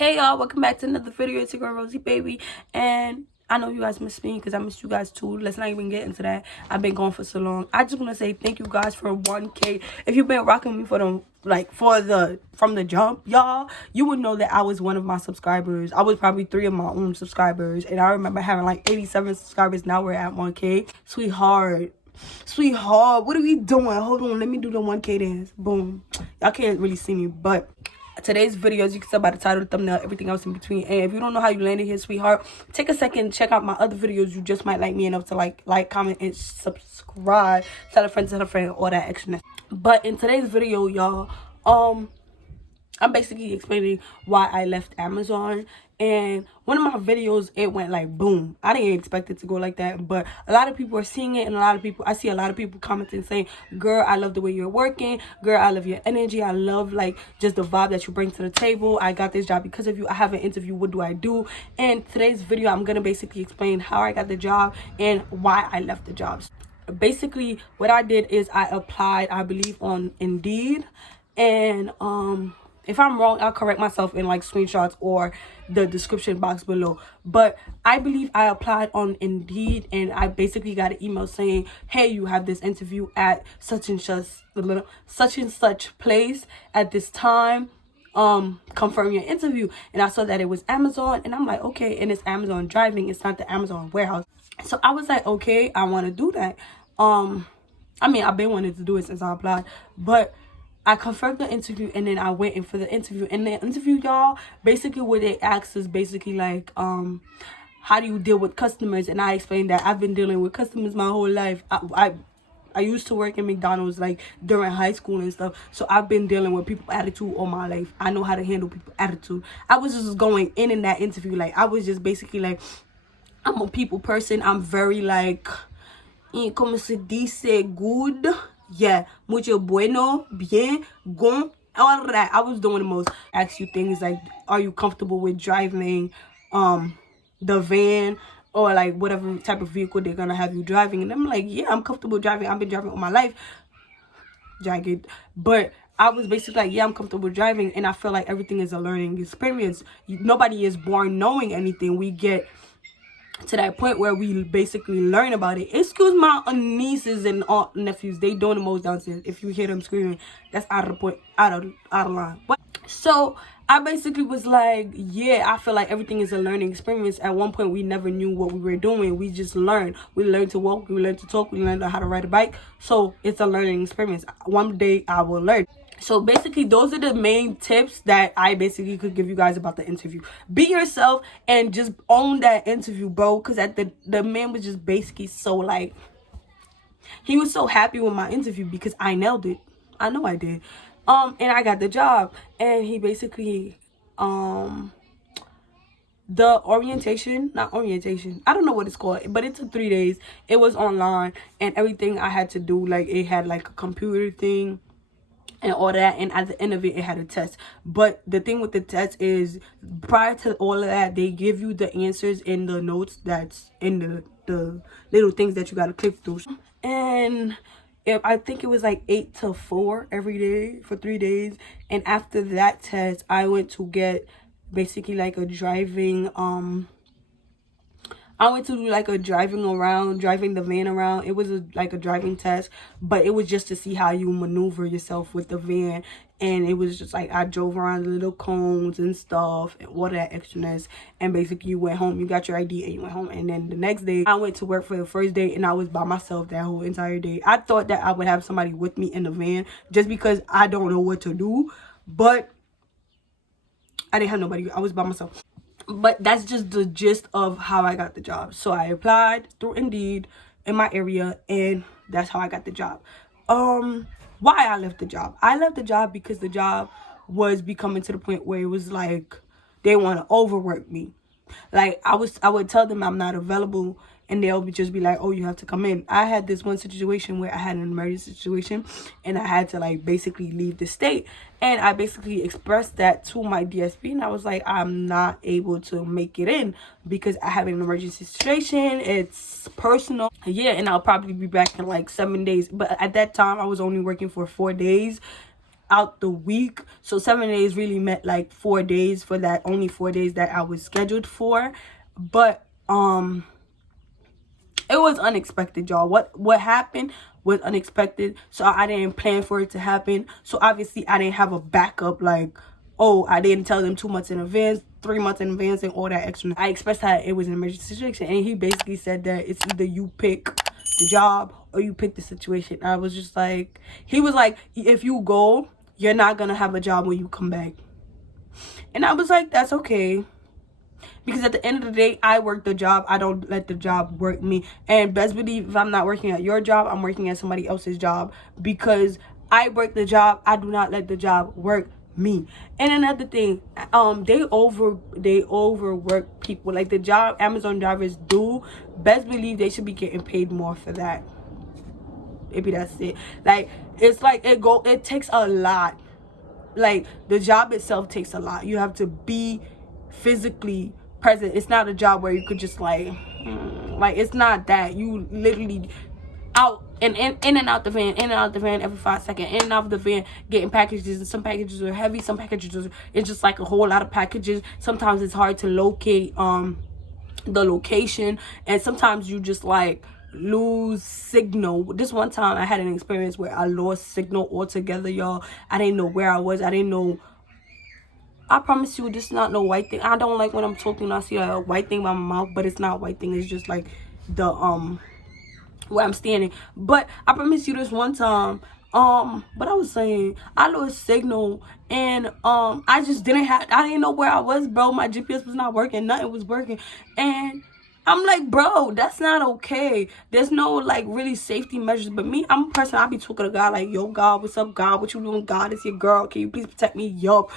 Hey y'all, welcome back to another video. It's your girl Rozee, baby, and I know you guys miss me because I missed you guys too. Let's not even get into that. I've been gone for so long. I just want to say thank you guys for 1K. If you've been rocking me from the jump, y'all, you would know that I was one of my subscribers. I was probably 3 of my own subscribers, and I remember having like 87 subscribers. Now we're at 1K. Sweetheart, what are we doing? Hold on, let me do the 1K dance. Boom. Y'all can't really see me, but today's video, as you can tell by the title, the thumbnail, everything else in between. And if you don't know how you landed here, sweetheart, take a second, check out my other videos. You just might like me enough to like, comment, and subscribe. Tell a friend, all that extraness. But in today's video, y'all, I'm basically explaining why I left Amazon. And one of my videos, it went like boom. I didn't expect it to go like that, but a lot of people are seeing it, and I see a lot of people commenting saying, girl, I love the way you're working. Girl, I love your energy. I love like just the vibe that you bring to the table. I got this job because of you. I have an interview. What do I do? And today's video, I'm gonna basically explain how I got the job and why I left the jobs. Basically, what I did is I applied, I believe, on Indeed, and if I'm wrong, I'll correct myself in like screenshots or the description box below. But I believe I applied on Indeed, and I basically got an email saying, hey, you have this interview at such and such place at this time. Confirm your interview. And I saw that it was Amazon, and I'm like, okay, and it's Amazon driving, it's not the Amazon warehouse. So I was like, okay, I want to do that. I mean, I've been wanting to do it since I applied, but I confirmed the interview, and then I went in for the interview. And the interview, y'all, basically what they asked is basically like, how do you deal with customers? And I explained that I've been dealing with customers my whole life. I used to work in McDonald's like during high school and stuff, so I've been dealing with people attitude all my life. I know how to handle people attitude. I was just going in that interview like I was just basically like, I'm a people person. I'm very like, como se dice, good. Yeah, mucho bueno, bien, gon, all of that. I was doing the most. Ask you things like, are you comfortable with driving the van or like whatever type of vehicle they're gonna have you driving? And I'm like, yeah, I'm comfortable driving. I've been driving all my life. Jagged. But I was basically like, yeah, I'm comfortable driving, and I feel like everything is a learning experience. Nobody is born knowing anything. We get to that point where we basically learn about it. Excuse my nieces and nephews, they doing the most downstairs. If you hear them screaming, that's out of the point, out of line. But so I basically was like, yeah, I feel like everything is a learning experience. At one point, we never knew what we were doing. We just learned. We learned to walk, we learned to talk, we learned how to ride a bike. So it's a learning experience. One day I will learn. So basically, those are the main tips that I basically could give you guys about the interview. Be yourself and just own that interview, bro. Because the man was just basically so like, he was so happy with my interview because I nailed it. I know I did. And I got the job. And he basically, the not orientation, I don't know what it's called, but it took 3 days. It was online, and everything I had to do, like it had like a computer thing and all that, and at the end of it, it had a test. But the thing with the test is, prior to all of that, they give you the answers in the notes that's in the little things that you got to click through. And I think it was like 8 to 4 every day for 3 days. And after that test, I went to get basically like a driving I went to do like a driving the van around. It was like a driving test, but it was just to see how you maneuver yourself with the van. And it was just like, I drove around the little cones and stuff and all that extraness. And basically you went home, you got your ID and you went home. And then the next day I went to work for the first day, and I was by myself that whole entire day. I thought that I would have somebody with me in the van just because I don't know what to do, but I didn't have nobody. I was by myself. But that's just the gist of how I got the job. So I applied through Indeed in my area, and that's how I got the job. Why I left the job? I left the job because the job was becoming to the point where it was like they want to overwork me. Like I would tell them I'm not available, and they'll just be like, oh, you have to come in. I had this one situation where I had an emergency situation, and I had to like basically leave the state. And I basically expressed that to my DSP, and I was like, I'm not able to make it in because I have an emergency situation. It's personal. Yeah, and I'll probably be back in like 7 days. But at that time, I was only working for 4 days. out the week. So 7 days really meant like 4 days for that, only 4 days that I was scheduled for. But it was unexpected, y'all. What happened was unexpected, so I didn't plan for it to happen. So obviously I didn't have a backup, like, oh, I didn't tell them 2 months in advance, 3 months in advance, and all that extra. I expressed that it was an emergency situation, and he basically said that it's either you pick the job or you pick the situation. I was just like, he was like, if you go, you're not gonna have a job when you come back. And I was like, that's okay. Because at the end of the day, I work the job. I don't let the job work me. And best believe, if I'm not working at your job, I'm working at somebody else's job. Because I work the job, I do not let the job work me. And another thing, they overwork people. Like the job Amazon drivers do, best believe they should be getting paid more for that. Maybe that's it. Like, it's like it takes a lot. Like, the job itself takes a lot. You have to be physically present. It's not a job where you could just like it's not that. You literally out and in and out the van, in and out the van every 5 seconds, in and out of the van getting packages. And some packages are heavy, some packages are, it's just like a whole lot of packages. Sometimes it's hard to locate the location, and sometimes you just like lose signal. This one time I had an experience where I lost signal altogether, y'all. I didn't know where I was. I didn't know. I promise you, this is not no white thing. I don't like when I'm talking, I see a white thing by my mouth, but it's not white thing. It's just like the where I'm standing. But I promise you, this one time, what I was saying, I lost signal, and I just I didn't know where I was, bro. My GPS was not working, nothing was working, and I'm like, bro, that's not okay. There's no like really safety measures. But me, I'm a person, I be talking to God like, yo, God, what's up, God? What you doing? God, it's your girl. Can you please protect me? Yo.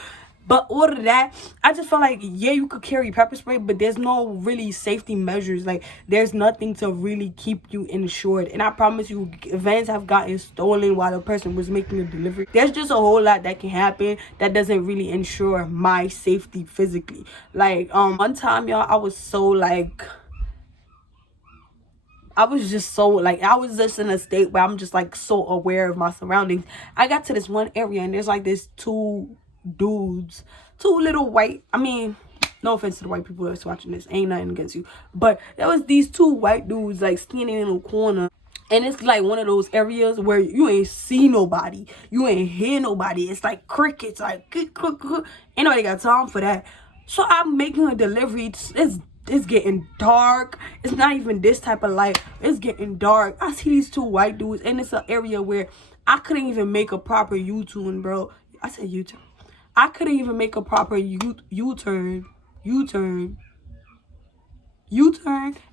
But all of that, I just felt like, yeah, you could carry pepper spray, but there's no really safety measures. Like, there's nothing to really keep you insured. And I promise you, vans have gotten stolen while the person was making a delivery. There's just a whole lot that can happen that doesn't really ensure my safety physically. Like, one time, y'all, I was so like, I was just so like, I was just in a state where I'm just like so aware of my surroundings. I got to this one area, and there's like this two little white, I mean, no offense to the white people that's watching this, ain't nothing against you, but there was these 2 white dudes like standing in a corner, and it's like one of those areas where you ain't see nobody, you ain't hear nobody. It's like crickets, like ain't nobody got time for that. So I'm making a delivery. It's getting dark. It's not even this type of light. It's getting dark. I see these 2 white dudes, and it's an area where I couldn't even make a proper U-turn, bro. I said U-turn. I couldn't even make a proper U-turn.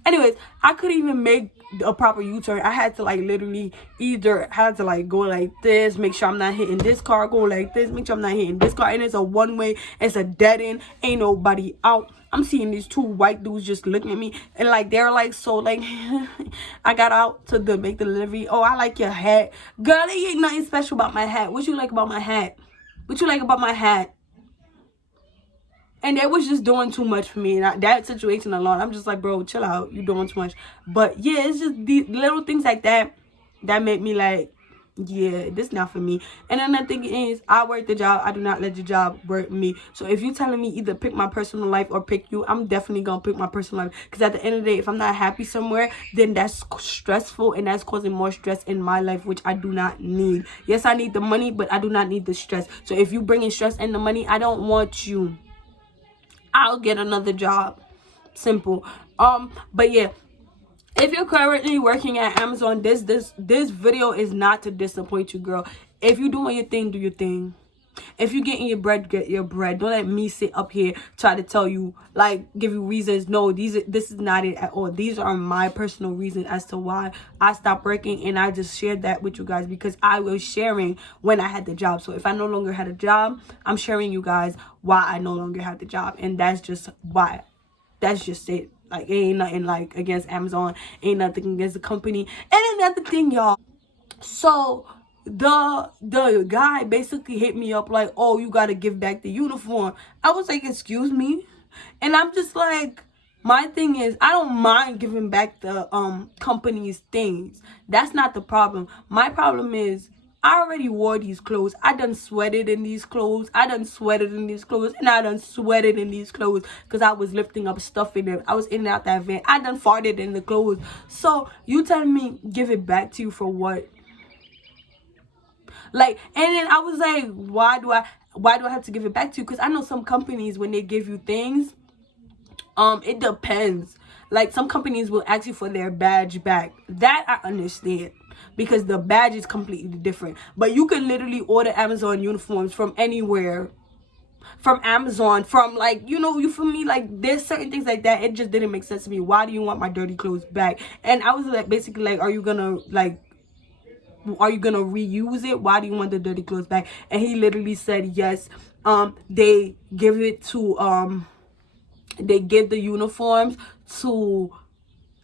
Anyways, I couldn't even make a proper U-turn. I had to like literally either had to like go like this, make sure I'm not hitting this car, go like this, make sure I'm not hitting this car, and it's a one-way, it's a dead end, ain't nobody out. I'm seeing these 2 white dudes just looking at me, and like they're like, so like I got out to make the delivery. Oh, I like your hat. Girl, there ain't nothing special about my hat. What you like about my hat? What you like about my hat? And they was just doing too much for me. And that situation alone, I'm just like, bro, chill out. You doing too much. But yeah, it's just these little things like that that make me like, yeah, this not for me. And another thing is, I work the job. I do not let the job work me. So if you're telling me either pick my personal life or pick you, I'm definitely gonna pick my personal life. Because at the end of the day, if I'm not happy somewhere, then that's stressful, and that's causing more stress in my life, which I do not need. Yes, I need the money, but I do not need the stress. So if you bringing stress and the money, I don't want you. I'll get another job. Simple. But yeah, if you're currently working at Amazon, this video is not to disappoint you, girl. If you're doing your thing, do your thing. If you're getting your bread, get your bread. Don't let me sit up here try to tell you, like, give you reasons. No, this is not it at all. These are my personal reasons as to why I stopped working, and I just shared that with you guys because I was sharing when I had the job. So if I no longer had a job, I'm sharing you guys why I no longer have the job, and that's just why. That's just it. Like, it ain't nothing like against Amazon, ain't nothing against the company. And another thing, y'all. So the guy basically hit me up like, oh, you gotta give back the uniform. I was like, excuse me? And I'm just like, my thing is, I don't mind giving back the company's things. That's not the problem. My problem is, I already wore these clothes. I done sweated in these clothes. I done sweated in these clothes. And I done sweated in these clothes because I was lifting up stuff in them. I was in and out that van. I done farted in the clothes. So you telling me give it back to you for what? Like, and then I was like, why do I have to give it back to you? Because I know some companies, when they give you things, it depends. Like, some companies will ask you for their badge back. That I understand, because the badge is completely different. But you can literally order Amazon uniforms from anywhere, from Amazon, from, like, you know, you feel me? Like, there's certain things like that. It just didn't make sense to me. Why do you want my dirty clothes back? And I was like, basically like, are you gonna reuse it? Why do you want the dirty clothes back? And he literally said yes. They give it to they give the uniforms to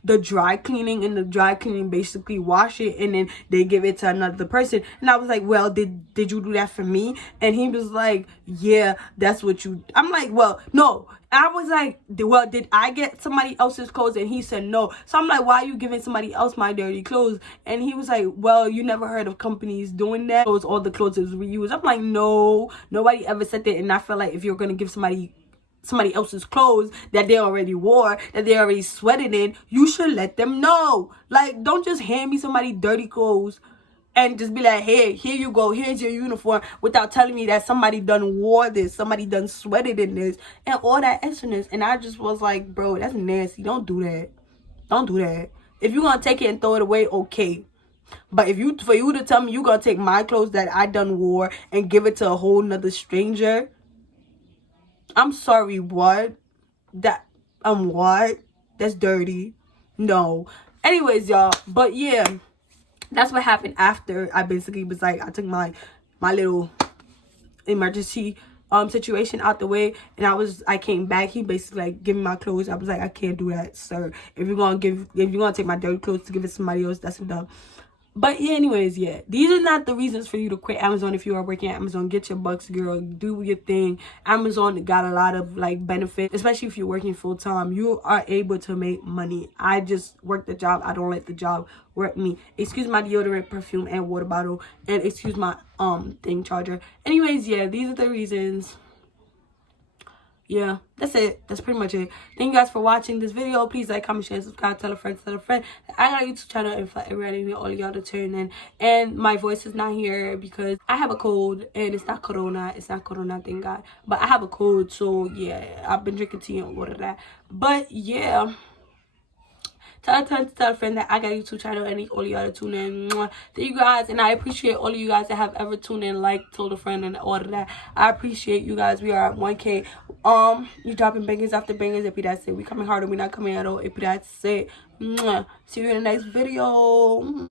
the dry cleaning, and the dry cleaning basically wash it, and then they give it to another person. And I was like, well, did you do that for me? And he was like, yeah, that's what you. I'm like, well, no. I was like, well, did I get somebody else's clothes? And he said no. So I'm like, why are you giving somebody else my dirty clothes? And he was like, well, you never heard of companies doing that? All the clothes is reused. I'm like, no, nobody ever said that. And I feel like if you're gonna give somebody else's clothes that they already wore, that they already sweated in, you should let them know. Like, don't just hand me somebody dirty clothes and just be like, hey, here you go, here's your uniform, without telling me that somebody done wore this, somebody done sweated in this, and all that extraness. And I just was like, bro, that's nasty. Don't do that. Don't do that. If you're gonna take it and throw it away, okay. But for you to tell me you gonna take my clothes that I done wore and give it to a whole nother stranger, I'm sorry, what? What? That's dirty. No. Anyways, y'all, but yeah, that's what happened after I basically was like, I took my little emergency situation out the way, and I came back. He basically like, give me my clothes. I was like, I can't do that, sir. If you're gonna take my dirty clothes to give it to somebody else, that's enough. But yeah, anyways, yeah, these are not the reasons for you to quit Amazon. If you are working at Amazon, get your bucks, girl. Do your thing. Amazon got a lot of like benefits, especially if you're working full time. You are able to make money. I just work the job. I don't let the job work me. Excuse my deodorant, perfume, and water bottle, and excuse my thing charger. Anyways, yeah, these are the reasons. Yeah, that's it. That's pretty much it. Thank you guys for watching this video. Please like, comment, share, subscribe, tell a friend, tell a friend. I got a YouTube channel and for everybody, all of y'all to tune in. And my voice is not here because I have a cold, and it's not corona. It's not corona, thank God. But I have a cold, so yeah, I've been drinking tea and water that. But yeah, tell a friend that I got a YouTube channel and need all of y'all to tune in. Thank you guys, and I appreciate all of you guys that have ever tuned in, like, told a friend, and all of that. I appreciate you guys. We are at 1K. You dropping bangers after bangers. If that's it, we coming harder. We not coming at all. If that's it. See you in the next video.